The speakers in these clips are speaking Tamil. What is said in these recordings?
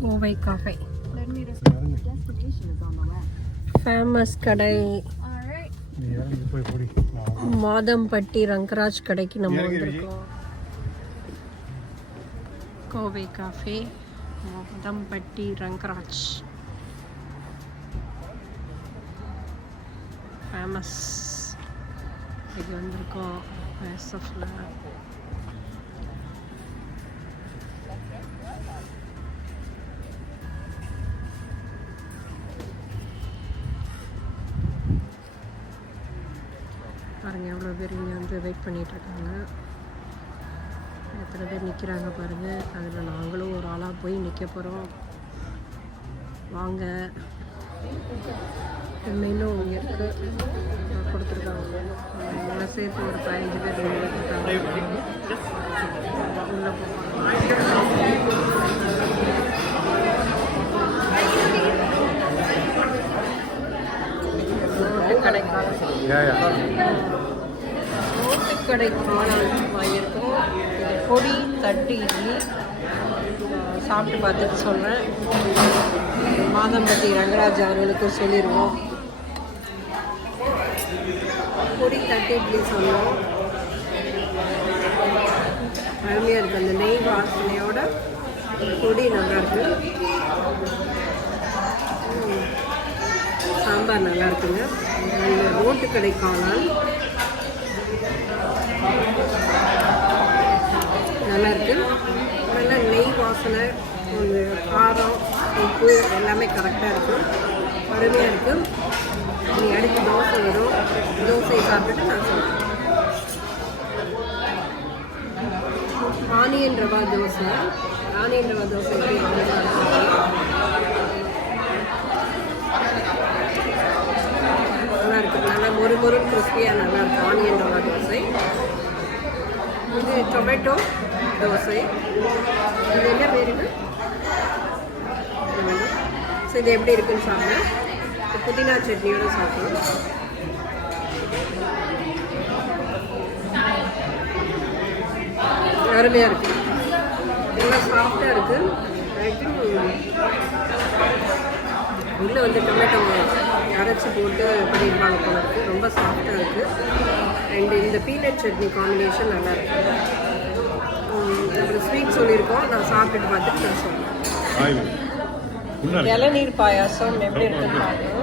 கோவை காஃபே ஃபேமஸ் கடை மாதம்பட்டி ரங்கராஜ் கடைக்கு நம்ம வந்திருக்கோம். Kovai cafe Madhampatti Rangaraj famous. இது வந்திருக்கோம் எஸ்எஃப்ல. பாருங்கள் எவ்வளோ பேர் இங்கே வந்து வெயிட் பண்ணிகிட்ருக்காங்க. எத்தனை பேர் நிற்கிறாங்க பாருங்கள். அதில் நாங்களும் ஒரு ஆளாக போய் நிற்க போகிறோம். வாங்க. மெனு இங்கே இருக்குது கொடுத்துருக்காங்க. நல்லா சேர்த்து ஒரு 15 பேர் கொடுத்துருக்காங்க. உள்ளே ரோட்டுக்கடை காளான் வாங்கியிருக்கோம். இது பொடி தட்டு இட்லி சாப்பிட்டு பார்த்துட்டு சொல்கிறேன். மாதம்பட்டி ரங்கராஜ் அவர்களுக்கு சொல்லிடுவோம். பொடி தட்டு இட்லி சொன்னோம். அருமையாக இருக்குது. அந்த நெய் வாசனையோட பொடி நல்லாயிருக்கு. சாம்பார் நல்லா இருக்குங்க. ரோட்டுக்கடை காளான் நல்லா இருக்கு. நல்லா நெய் வாசனை, காரம், உப்பு எல்லாமே கரெக்டாக இருக்கும். அருமையாக இருக்குது. நீ அடுத்து தோசை வரும். தோசையை சாப்பிட்டுட்டு நான் சொல்கிறேன். ஆனியன் ரவா தோசை. ஆனியன் ரவா தோசை எப்படி நல்லா இருக்குது. நல்லா மொறு கிறிஸ்பியாக நல்லா இருக்குது ஆனியன் ரவா தோசை. இது டொமேட்டோ தோசை. இது என்ன பேருங்க? ஸோ இது எப்படி இருக்குன்னு சாப்பிடுறேன். புதினா சட்னியோடு சாப்பிடுவோம். அருமையாக இருக்குது. நல்லா சாஃப்டாக இருக்குது. உள்ளே வந்து டொமேட்டோ அரைச்சி போட்டு பண்ணியிருப்பாங்க போல இருக்குது. ரொம்ப சாஃப்டாக இருக்குது. அண்டு இந்த பீனட் சட்னி காம்பினேஷன் நல்லா இருக்குது. அப்புறம் ஸ்வீட் சொல்லியிருக்கோம். நான் சாப்பிட்டுட்டு பார்த்துட்டு நான் சொல்கிறேன். இளநீர் பாயாசம் எப்படி இருக்குன்னு பார்க்கணும்.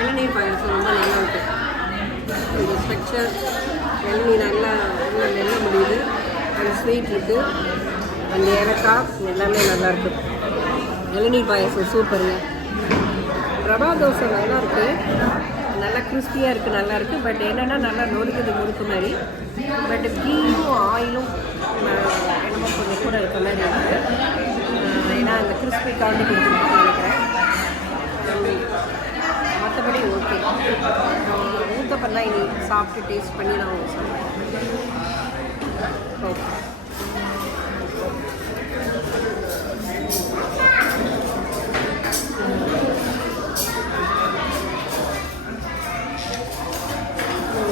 இளநீர் பாயாசம் ரொம்ப நல்லா இருக்கு. இந்த ஸ்ட்ரக்சர் இளநீர் நல்லா நெல்ல முடியுது. அந்த ஸ்வீட் இருக்குது. அந்த ஏலக்காய் எல்லாமே நல்லாயிருக்கு. இளநீர் பாயாசம் சூப்பருங்க. ரவா தோசை நல்லா இருக்குது. நல்லா கிறிஸ்பியாக இருக்குது. நல்லாயிருக்கு. பட் என்னென்னா நல்லா நொறுக்குது முறுக்கு மாதிரி. பட் கீயும் ஆயிலும் என்னமோ கொஞ்சம் கூட இருக்க மாதிரி இருக்குது. ஏன்னா அந்த கிறிஸ்பி கவுண்டு கொடுத்துருக்கோம் நினைக்கிறேன். மற்றபடி ஓகே. ஊத்தப்பன்னா இனி சாப்பிட்டு டேஸ்ட் பண்ணி நான் உங்களுக்கு சொல்கிறேன். ஓகே.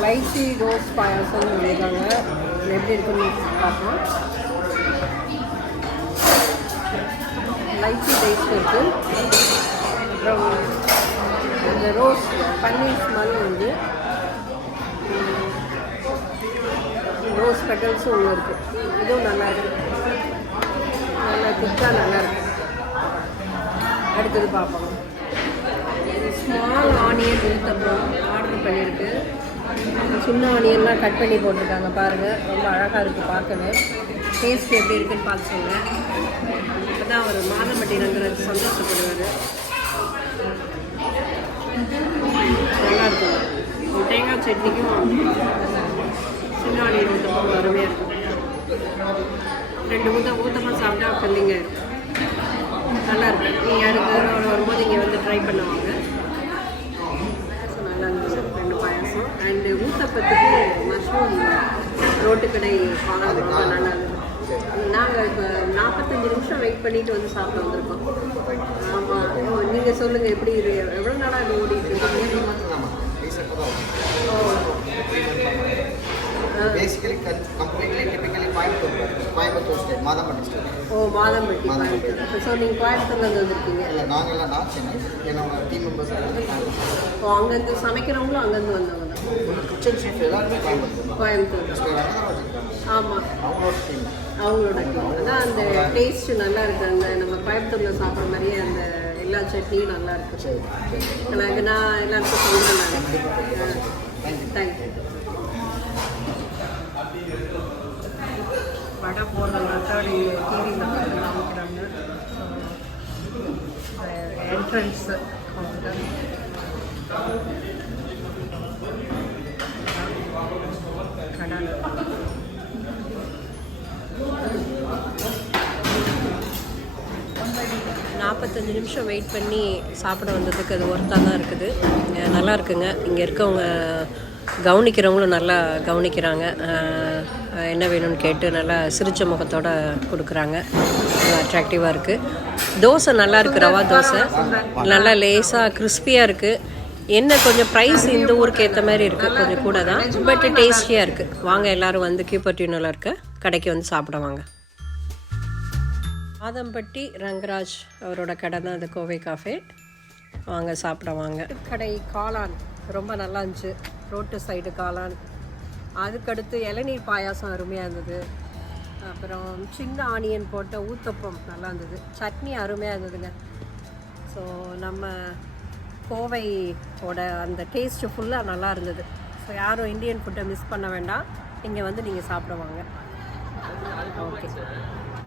லைச்சி ரோஸ் பாயாசம் சொல்லியிருக்காங்க. எப்படி இருக்குன்னு பார்ப்போம். லைச்சி டேஸ்ட் இருக்குது. அப்புறம் இந்த ரோஸ் பன்னீர் ஸ்மெல் வந்து ரோஸ் பெட்டல்ஸும் ஒன்று இருக்குது. இதுவும் நல்லா இருக்குது. நல்லா திக்காக நல்லாயிருக்கு. அடுத்தது பார்ப்போம். ஸ்மால் ஆனியன் ஊத்தப்பம் ஆர்டர் பண்ணியிருக்கு. சின்ன ஆனியன்லாம் கட் பண்ணி போட்டிருக்காங்க பாருங்கள். ரொம்ப அழகாக இருக்குது பார்க்கவே. டேஸ்ட் எப்படி இருக்குன்னு பார்த்து சொல்லுங்கள். இப்போ தான் அவர் மாதம்பட்டி ரங்கராஜ் சந்தோஷப்படுவார். நல்லாயிருக்கும். தேங்காய் சட்னிக்கும் சின்ன ஆனியன் ஊத்தப்பம் அருமையாக இருக்கும். 2 ஊத்தப்பம் சாப்பிட்டா ஃபில்லிங்க நல்லாயிருக்கும். நீங்கள் அடுத்த தடவை வரும்போது இங்கே வந்து ட்ரை பண்ணுவாங்க. நல்லா இருந்துச்சு 2 பாயாசம். அண்டு ஊத்தப்பத்துக்கு மஷ்ரூம் ரோட்டுக்கடை காளான் ரொம்ப நல்லா இருந்தது. நாங்கள் இப்போ 45 நிமிஷம் வெயிட் பண்ணிட்டு வந்து சாப்பிட வந்திருக்கோம். ஆமாம். நீங்கள் சொல்லுங்கள் எப்படி இது எவ்வளோ நாளாக இது ஓடிட்டு இருக்கு? Basically completely typically Coimbatore state Mathampatti state. ஓ மாதம்பட்டி கோயம்புத்தூர். ஸோ நீங்கள் கோயம்புத்தூர்லேருந்து வந்திருக்கீங்க? இல்லை நாங்கள்லாம் நான் சென்னை, என்னோட டீம் மெம்பர்ஸ் ஓ அங்கேருந்து சமைக்கிறவங்களும் அங்கேருந்து வந்தவங்க தான். கிச்சன் ஷெஃப் எல்லாருமே கோயம்புத்தூர். ஆமாம் அவங்களோட டீம். அவங்களோட டீம். அதான் அந்த டேஸ்ட்டு நல்லா இருக்குது. அந்த நம்ம கோயம்புத்தூரில் சாப்பிட்ற மாதிரியே அந்த எல்லா சட்னியும் நல்லா இருக்குது. நான் எல்லாருக்கும் சொல்கிறேன். தேங்க்யூ. வடை போடுற மெத்தட் டிவியில் காமிக்கிறாங்க. என்ட்ரன்ஸ் கடல் 45 நிமிஷம் வெயிட் பண்ணி சாப்பிட வந்ததுக்கு அது ஒர்த்தாக தான் இருக்குது. நல்லா இருக்குங்க. இங்கே இருக்கவங்க கவனிக்கிறவங்களும் நல்லா கவனிக்கிறாங்க. என்ன வேணும்னு கேட்டு நல்லா சிரிச்ச முகத்தோடு கொடுக்குறாங்க. அட்ராக்டிவாக இருக்குது. தோசை நல்லா இருக்குது. ரவா தோசை நல்லா லேசாக கிறிஸ்பியாக இருக்குது. என்ன கொஞ்சம் ப்ரைஸ் இந்த ஊருக்கு ஏற்ற மாதிரி இருக்குது, கொஞ்சம் கூட தான், பட் டேஸ்டியாக இருக்குது. வாங்க எல்லோரும் வந்து கீப்பர்டியூனில் இருக்க கடைக்கு வந்து சாப்பிட வாங்க. மாதம்பட்டி ரங்கராஜ் அவரோட கடை தான் அந்த கோவை காஃபே. வாங்க சாப்பிட வாங்க. கடை காளான் ரொம்ப நல்லா இருந்துச்சு. ரோட்டு சைடு காளான். அதுக்கடுத்து இளநீர் பாயாசம் அருமையாக இருந்தது. அப்புறம் சின்ன ஆனியன் போட்ட ஊத்தப்பம் நல்லா இருந்தது. சட்னி அருமையாக இருந்ததுங்க. ஸோ நம்ம கோவையோட அந்த டேஸ்ட்டு ஃபுல்லாக நல்லா இருந்தது. ஸோ யாரும் இந்தியன் ஃபுட்டை மிஸ் பண்ண வேண்டாம். இங்கே வந்து நீங்கள் சாப்பிடுவாங்க. ஓகே.